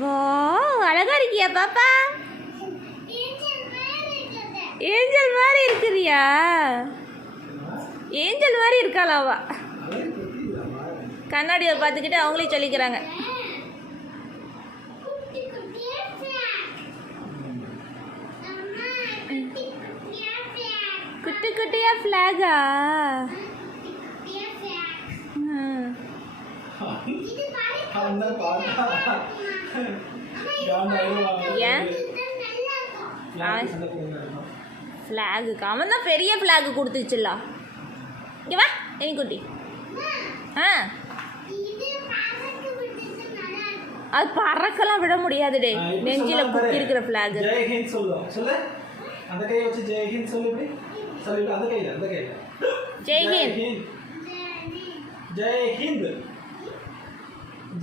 வா, அழகா இருக்கியா பாப்பா? ஏஞ்சல் மாதிரி இருக்கிறியா? ஏஞ்சல் மாதிரி இருக்காளாவா? கண்ணாடியை பார்த்துக்கிட்டு அவங்களே சொல்லிக்கிறாங்க. குட்டி குட்டியா ஃப்ளாகா? ஏன் ஃப்ளாகுக்கு அவன் தான் பெரிய ஃப்ளாகு கொடுத்துச்சுல்ல. இங்கே வா என் குட்டி. ஆ, அது பறக்கலாம் விட முடியாது. டே நெஞ்சில் குத்தி இருக்கிற ஃப்ளாக். ஜெய்ஹிந்த் சொல்லுவோம். சொல்லு, அந்த கையை வச்சு ஜெய்ஹிந்த் சொல்லு. இப்படி சொல்லு, அந்த கையில் ஜெய்ஹிந்த். ஜெய்ஹிந்த்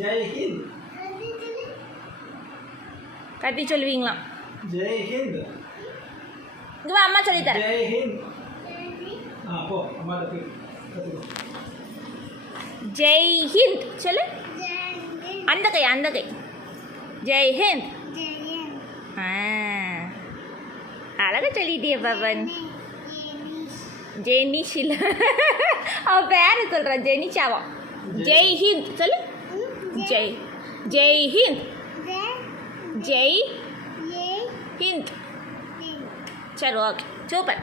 ஜெய்ஹிந்த் கட்டி சொல்லுவீங்களா? ஜெய்ஹிந்த். இங்கே வா, அம்மா சொல்லித்தரேன். ஜெய்ஹிந்த். போ அம்மா ஜெய்ஹிந்த் சொல்லு. அந்த கை, அந்த கை. ஜெய்ஹிந்த். அழகா சொல்லிட்டிய பாப்பன். ஜெனிஷ் இல்லை, அவன் பேரை சொல்கிறான். ஜெனிஷாவா? ஜெய்ஹிந்த் சொல்லு. ஜெய்ஹிந்த். ஜெய்ஹிந்த். சரி, ஓகே, சூப்பர்.